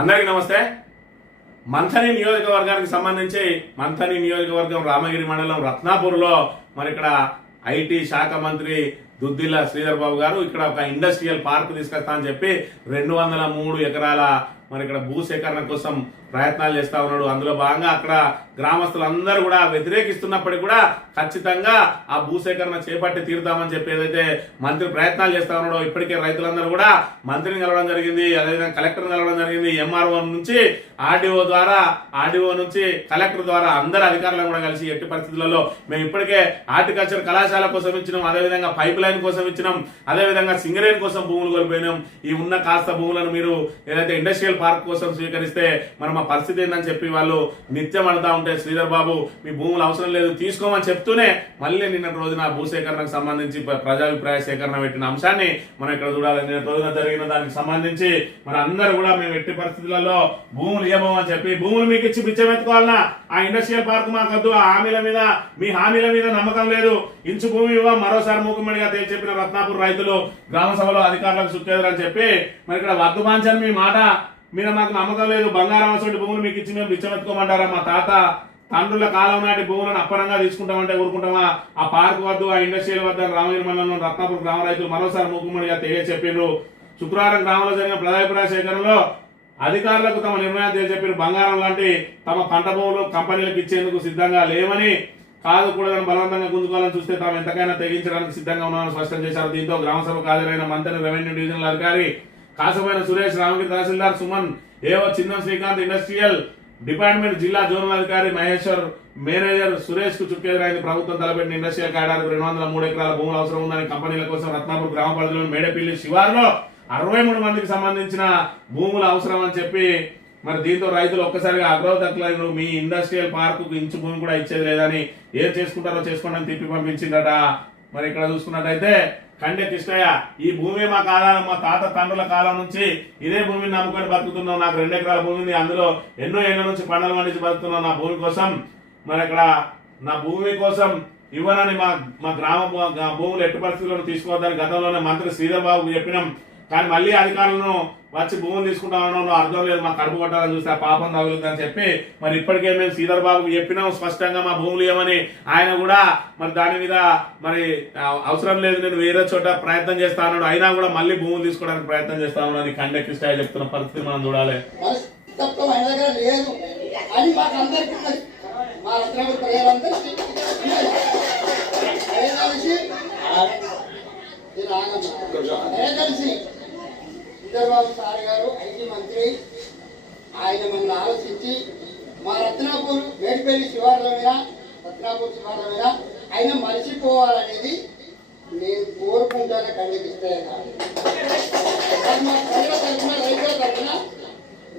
అందరికీ నమస్తే. మంథని నియోజకవర్గానికి సంబంధించి మంథని నియోజకవర్గం రామగిరి మండలం రత్నాపూర్లో మరి ఇక్కడ ఐటీ శాఖ మంత్రి దుద్దిల్ల శ్రీధర్ బాబు గారు ఇక్కడ ఒక ఇండస్ట్రియల్ పార్క్ తీసుకొస్తా అని చెప్పి 203 ఎకరాల మరి ఇక్కడ భూసేకరణ కోసం ప్రయత్నాలు చేస్తా ఉన్నాడు. అందులో భాగంగా అక్కడ గ్రామస్తులందరూ కూడా వ్యతిరేకిస్తున్నప్పటికీ కూడా ఖచ్చితంగా ఆ భూసేకరణ చేపట్టి తీరుతామని చెప్పి ఏదైతే మంత్రి ప్రయత్నాలు చేస్తా ఉన్నాడో ఇప్పటికే రైతులందరూ కూడా మంత్రిని కలవడం జరిగింది, అదేవిధంగా కలెక్టర్ని కలవడం జరిగింది. ఎంఆర్ఓ నుంచి ఆర్డీఓ నుంచి కలెక్టర్ ద్వారా అందరు అధికారులను కూడా కలిసి ఎట్టి పరిస్థితులలో మేము ఇప్పటికే హార్టికల్చర్ కళాశాల కోసం ఇచ్చినాం, అదేవిధంగా పైప్ లైన్ కోసం ఇచ్చినాం, అదేవిధంగా సింగరేణి కోసం భూములు కోల్పోయినాం. ఈ ఉన్న కాస్త భూములను మీరు ఏదైతే ఇండస్ట్రియల్ పార్క్ కోసం స్వీకరిస్తే మనం ఆ పరిస్థితి ఏందని చెప్పి వాళ్ళు నిత్యం అడుగుతా ఉంటే శ్రీధర్ బాబు మీ భూములు అవసరం లేదు తీసుకోమని చెప్తూనే మళ్ళీ నిన్నటి రోజున భూసేకరణకు సంబంధించి ప్రజాభిప్రాయ సేకరణ పెట్టిన అంశాన్ని మనం ఇక్కడ చూడాలి. నిన్నటి రోజున జరిగిన దానికి సంబంధించి మన అందరూ కూడా మేము ఎట్టి పరిస్థితులలో భూములు ఇవ్వమని చెప్పి భూములు మీకు ఇచ్చి పిచ్చమెత్తుకోవాలన్నా ఆ ఇండస్ట్రియల్ పార్క్ మాకొద్దు, ఆ హామీల మీద మీ హామీల మీద నమ్మకం లేదు, ఇంచు భూమి ఇవ్వ మరోసారి మూకుమ్మడిగా తేల్చి చెప్పిన రత్నాపూర్ రైతులు గ్రామ సభలో అధికారులకు సుఖేదరని చెప్పి మరి ఇక్కడ వద్దుబాంచని మీ మాట మీద మాకు నమ్మకం లేదు, బంగారం అసలు భూములు మీకు ఇచ్చి మేము బిచ్చమెత్తుకోమంటారా, మా తాత తండ్రుల కాలం నాటి భూములను అప్పనంగా తీసుకుంటామంటే ఊరుకుంటామా, ఆ పార్క్ వద్దు ఆ ఇండస్ట్రియల్ వద్ద రామగిరి మండలంలో రత్నాపూర్ గ్రామ రైతులు మరోసారి మూకుమ్మడిగా తెలియచెప్పారు. శుక్రవారం గ్రామంలో జరిగిన ప్రజాభిప్రాయ సేకరణలో అధికారులకు తమ నిర్ణయాలు తెలియచెప్పారు. బంగారం లాంటి తమ పంట భూములు కంపెనీలకు ఇచ్చేందుకు సిద్ధంగా లేవని, కాదు కూడదని బలవంతంగా గుంజుకోవాలని చూస్తే తాము ఎంతకైనా తెగించడానికి సిద్ధంగా ఉన్నామని స్పష్టం చేశారు. దీంతో గ్రామ సభకు హాజరైన మంత్రి రెవెన్యూ డివిజనల్ అధికారి కాసమైన సురేష్, రామగిరి తహసీల్దార్ సుమన్, ఏవో చిన్నం శ్రీకాంత్, ఇండస్ట్రియల్ డిపార్ట్మెంట్ జిల్లా జోనల్ అధికారి మహేశ్వర్, మేనేజర్ సురేష్ కు చుక్కెదురైంది. ప్రభుత్వం తలపెట్టిన ఇండస్ట్రియల్ కారిడార్ 203 ఎకరాల భూములు అవసరం ఉందని కంపెనీల కోసం రత్నాపూర్ గ్రామ పరిధిలోని మేడపల్లి శివారులో 63 మందికి సంబంధించిన భూములు అవసరం అని చెప్పి మరి దీంతో రైతులు ఒక్కసారిగా అగ్రవతకులైన మీ ఇండస్ట్రియల్ పార్కు ఇంచు భూమి కూడా ఇచ్చేది లేదని ఏం చేసుకుంటారో చేసుకోండి తిప్పి పంపించిందట. మరి ఇక్కడ చూసుకున్నట్టయితే కండె కృష్ణయ్య, ఈ భూమి మా కాలం మా తాత తండ్రుల కాలం నుంచి ఇదే భూమిని నమ్ముకొని బతుకుతున్నాం, నాకు 2 ఎకరాల భూమి ఉంది, అందులో ఎన్నో ఏళ్ల నుంచి పంటలు పండించి బతుకుతున్నాం, నా భూమి కోసం మరి ఇక్కడ నా భూమి కోసం ఇవ్వనని మా గ్రామ భూములు ఎట్టి పరిస్థితుల్లో తీసుకోవద్దని గతంలోనే మంత్రి శ్రీధర్ బాబుకు చెప్పినాం. కానీ మళ్ళీ అధికారులను వచ్చి భూములు తీసుకుంటామన్నా అర్థం లేదు, మా కడుపు కొట్టాలని చూస్తే పాపం తగులుతుందని చెప్పి మరి ఇప్పటికే మేము శ్రీధర్ బాబుకు చెప్పినాం స్పష్టంగా మా భూములు ఇవ్వమని. ఆయన కూడా మరి దాని మీద మరి అవసరం లేదు నేను వేరే చోట ప్రయత్నం చేస్తా అన్నాడు, అయినా కూడా మళ్ళీ భూములు తీసుకోవడానికి ప్రయత్నం చేస్తా ఉన్నాడు. కండక్ట్ ఇష్టాయి చెప్తున్న పరిస్థితి మనం చూడాలి. చంద్రబాబు సార్ గారు ఐటీ మంత్రి, ఆయన మమ్మల్ని ఆలోచించి మా రత్నాపూర్ మేడిపల్లి శివార్ల మీద రత్నాపూర్ శివార్ల మీద ఆయన మర్చిపోవాలనేది నేను కోరుకుంటాను. ఖండిస్తాయి మా ప్రజల తరఫున రైతుల తరఫున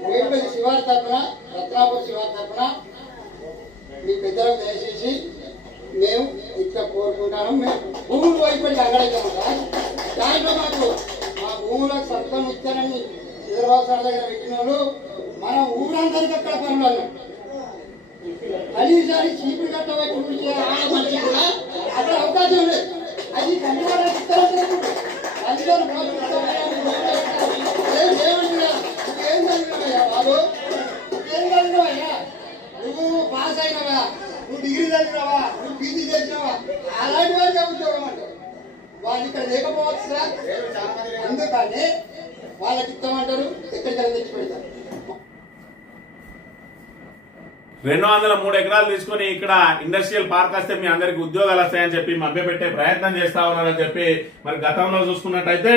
మేడిపల్లి శివార్ తరఫున రత్నాపూర్ శివార్ తరఫున మీ పెద్దలకు దయచేసి మేము ఇట్లా కోరుకుంటాను. మేము భూములు వైపడి అంగడైతామంట, దాంట్లో మాకు మా భూములకు సత్తం ఇస్తానని చంద్రబాబు సార్ దగ్గర పెట్టిన వాళ్ళు మన ఊరందరికీ అక్కడ పనులు అన్నాం. కనీసారి చీపురు కట్టబట్టి ఊరికే మనిషి కూడా అక్కడ అవకాశం లేదు. అది కంటివాళ్ళకి ఇస్తారంటే అందులో ఏం చదివినావయ్యా బాబు, ఏం చదివినావయ్యా, నువ్వు పాస్ అయినవా, నువ్వు డిగ్రీ చదివినావా, నువ్వు పీజీ చేసినావా, అలాంటి వాడికి ఉద్యోగం అంటారు. వాళ్ళు ఇక్కడ లేకపోవచ్చు సార్, అందుకని వాళ్ళకి ఇస్తామంటారు, ఎక్కడికైనా తెచ్చి పెడతారు. 203 ఎకరాలు తీసుకుని ఇక్కడ ఇండస్ట్రియల్ పార్క్ వస్తే మీ అందరికి ఉద్యోగాలు వస్తాయని చెప్పి మభ్యపెట్టే ప్రయత్నం చేస్తా ఉన్నారని చెప్పి మరి గతంలో చూసుకున్నట్టయితే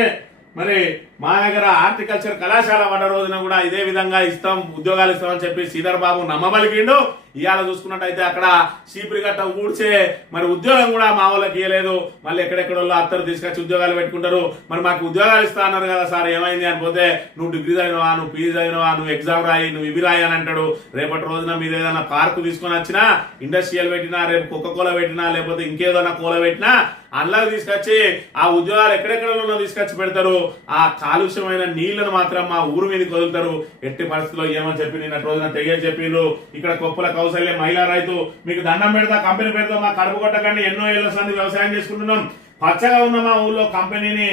మరి మా దగ్గర హార్టికల్చర్ కళాశాల పడ్డ రోజున కూడా ఇదే విధంగా ఇస్తాం ఉద్యోగాలు ఇస్తామని చెప్పి శ్రీధర్ బాబు నమ్మబలికిండు. ఇవాళ చూసుకున్నట్టయితే అక్కడ చీపురి గట్ట ఊడ్చే మరి ఉద్యోగం కూడా మా వాళ్ళకి ఇవ్వలేదు. మళ్ళీ ఎక్కడెక్కడో అత్తరు తీసుకొచ్చి ఉద్యోగాలు పెట్టుకుంటారు. మరి మాకు ఉద్యోగాలు ఇస్తా అన్నారు కదా సార్, ఏమైంది అని పోతే నువ్వు డిగ్రీ చదివినవా, నువ్వు పీజీ చదివినవా, నువ్వు ఎగ్జామ్ రాయి, నువ్వు ఇవి రాయి అని అంటాడు. రేపటి రోజున మీరు ఏదైనా పార్కు తీసుకొని వచ్చినా, ఇండస్ట్రియల్ పెట్టినా, రేపు కోకోకోలా పెట్టినా, లేకపోతే ఇంకేదైనా కోల పెట్టినా అందులో తీసుకొచ్చి ఆ ఉద్యోగాలు ఎక్కడెక్కడలో తీసుకొచ్చి పెడతారు. ఆ కాలుష్యమైన నీళ్లను మాత్రం మా ఊరు మీదకి వదులుతారు. ఎట్టి పరిస్థితిలో ఏమని చెప్పి నిన్న రోజున తెగే చెప్పిండ్రు. ఇక్కడ కొప్పుల కౌశల్య మహిళా రైతు, మీకు దండం పెడతా, కంపెనీ పెడతా, మా కడుపు కొట్టకండి, ఎన్నో ఏళ్ల సంది వ్యవసాయం చేసుకుంటున్నాం, పచ్చగా ఉన్న మా ఊళ్ళో కంపెనీని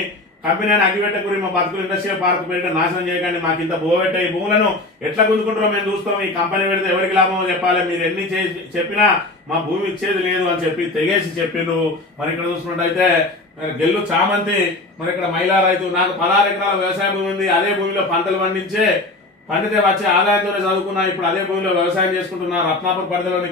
కంపెనీ అని అగ్గిపెట్టకూరి మా బతుకులు ఇండస్ట్రియల్ పార్క్ పెట్టి నాశనం చేయకండి, మాకు ఇంత బోబెట్టే ఈ భూములను ఎట్లా గుంజుకుంటారో మేము చూస్తాం, ఈ కంపెనీ పెడితే ఎవరికి లాభమో చెప్పాలి, మీరు ఎన్ని చెప్పినా మా భూమి ఇచ్చేది లేదు అని చెప్పి తెగేసి చెప్పిండ్రు. మరి ఇక్కడ చూసుకున్నట్టయితే గెల్లు చామంతి మరి ఇక్కడ మహిళా రైతు, నాకు 16 ఎకరాల వ్యవసాయ భూమి ఉంది, అదే భూమిలో పంటలు పండితే వచ్చే ఆదాయంతోనే చదువుకున్నా, ఇప్పుడు అదే భూమిలో వ్యవసాయం చేసుకుంటున్నా, రత్నాపూర్ పరిధిలోని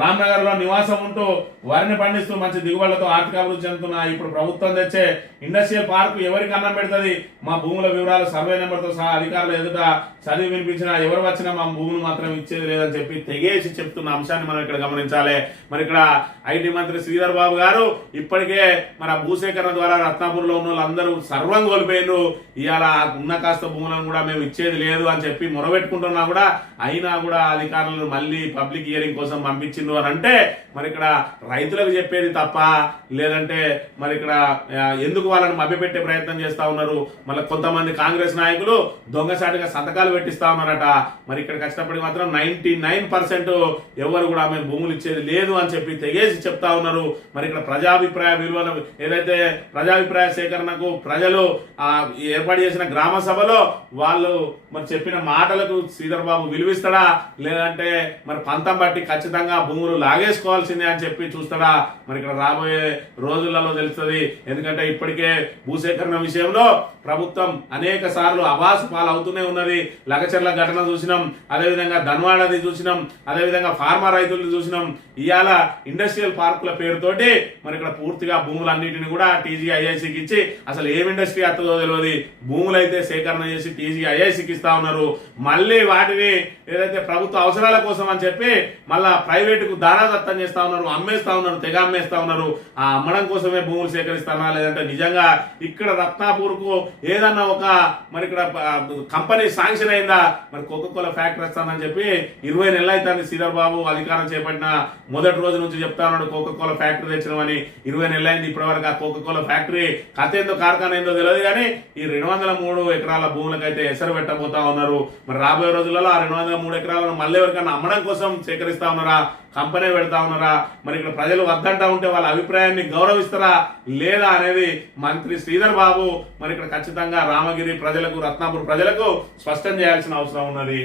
రామ్నగర్ లో నివాసం ఉంటూ వరిని పండిస్తూ మంచి దిగుబడులతో ఆర్థిక అభివృద్ధి చెందుతున్నా. ఇప్పుడు ప్రభుత్వం తెచ్చే ఇండస్ట్రియల్ పార్క్ ఎవరికి అన్నం పెడుతుంది? మా భూముల వివరాలు సర్వే నెంబర్తో సహా అధికారులు ఎదుట చదివి వినిపించినా ఎవరు వచ్చినా మా భూములు మాత్రం ఇచ్చేది లేదని చెప్పి తెగేసి చెప్తున్న అంశాన్ని మనం ఇక్కడ గమనించాలి. మరి ఇక్కడ ఐటీ మంత్రి శ్రీధర్ బాబు గారు ఇప్పటికే మరి భూసేకరణ ద్వారా రత్నాపూర్ లో ఉన్న వాళ్ళందరూ సర్వం కోల్పోయిండ్రు. ఇవాళ ఉన్న కాస్త భూములను కూడా మేము ఇచ్చేది లేదు అని చెప్పి మొరబెట్టుకుంటున్నా కూడా అయినా కూడా అధికారులను మళ్ళీ పబ్లిక్ హియరింగ్ కోసం పంపించిండ్రు అని అంటే మరి ఇక్కడ రైతులకు చెప్పేది తప్ప, లేదంటే మరి ఇక్కడ ఎందుకు వాళ్ళని మభ్యపెట్టే ప్రయత్నం చేస్తా ఉన్నారు? మళ్ళీ కొంతమంది కాంగ్రెస్ నాయకులు దొంగసాటిగా సంతకాలు పెట్టిస్తా ఉన్నారట. మరి ఇక్కడ కష్టపడి మాత్రం 99% ఎవరు కూడా మేము భూములు ఇచ్చేది లేదు అని చెప్పి తెగేసి చెప్తా ఉన్నారు. మరి ఇక్కడ ప్రజాభిప్రాయ విలువలు ఏదైతే ప్రజాభిప్రాయ సేకరణకు ప్రజలు ఏర్పాటు చేసిన గ్రామ సభలో వాళ్ళు మరి చెప్పిన మాటలకు శ్రీధర్ బాబు విలువిస్తాడా, లేదంటే మరి పంతం బట్టి ఖచ్చితంగా భూములు లాగేసుకోవాల్సిందే అని చెప్పి చూస్తాడా? మరి ఇక్కడ రాబోయే రోజులలో తెలుస్తుంది. ఎందుకంటే ఇప్పటికే భూసేకరణ విషయంలో ప్రభుత్వం అనేక సార్లు అవాసు పాలవుతూనే ఉన్నది. లగచర్ల ఘటన చూసినాం, అదేవిధంగా ధన్వాడది చూసినాం, అదేవిధంగా ఫార్మర్ రైతులు చూసినాం. ఇవాళ ఇండస్ట్రియల్ పార్కుల పేరుతోటి మరి ఇక్కడ పూర్తిగా భూములన్నిటిని కూడా TGIICకి ఇచ్చి అసలు ఏం ఇండస్ట్రీ అత్తదో తెలియదు. భూములు అయితే సేకరణ చేసి TGIICకి ఇస్తా ఉన్నారు. మళ్ళీ వాటిని ఏదైతే ప్రభుత్వ అవసరాల కోసం అని చెప్పి మళ్ళా ప్రైవేటుకు దారాదత్తం చేస్తా ఉన్నారు, అమ్మేస్తా ఉన్నారు, తెగ అమ్మేస్తా ఉన్నారు. ఆ అమ్మడం కోసమే భూములు సేకరిస్తానా, లేదంటే నిజంగా ఇక్కడ రత్నాపూర్ కు ఏదన్నా ఒక మరి ఇక్కడ కంపెనీ శాంక్షన్ అయిందా? మరి కోకోకోలా ఫ్యాక్టరీ వస్తానని చెప్పి 20 నెలలు అవుతుంది శ్రీధర్ బాబు అధికారం చేపట్టిన మొదటి రోజు నుంచి చెప్తా ఉన్నాడు కోకోకోలా ఫ్యాక్టరీ తెచ్చినామని. 20 నెలలు అయింది ఇప్పటి వరకు ఆ కోకోకోలా ఫ్యాక్టరీ కథ ఏందో కార్ఖానా ఏందో తెలియదు. కానీ ఈ 203 ఎకరాల భూములకైతే ఎసరు పెట్టబోతా ఉన్నారు. మరి రాబోయే రోజులలో ఆ 203 ఎకరాలను మళ్ళీ ఎవరికన్నా అమ్మడం కోసం సేకరిస్తా ఉన్నారా, కంపెనీ పెడతా ఉన్నారా? మరి ఇక్కడ ప్రజలు వద్దంటా ఉంటే వాళ్ళ అభిప్రాయాన్ని గౌరవిస్తారా లేదా అనేది మంత్రి శ్రీధర్ బాబు మరి ఇక్కడ ఖచ్చితంగా రామగిరి ప్రజలకు, రత్నాపూర్ ప్రజలకు స్పష్టం చేయాల్సిన అవసరం ఉన్నది.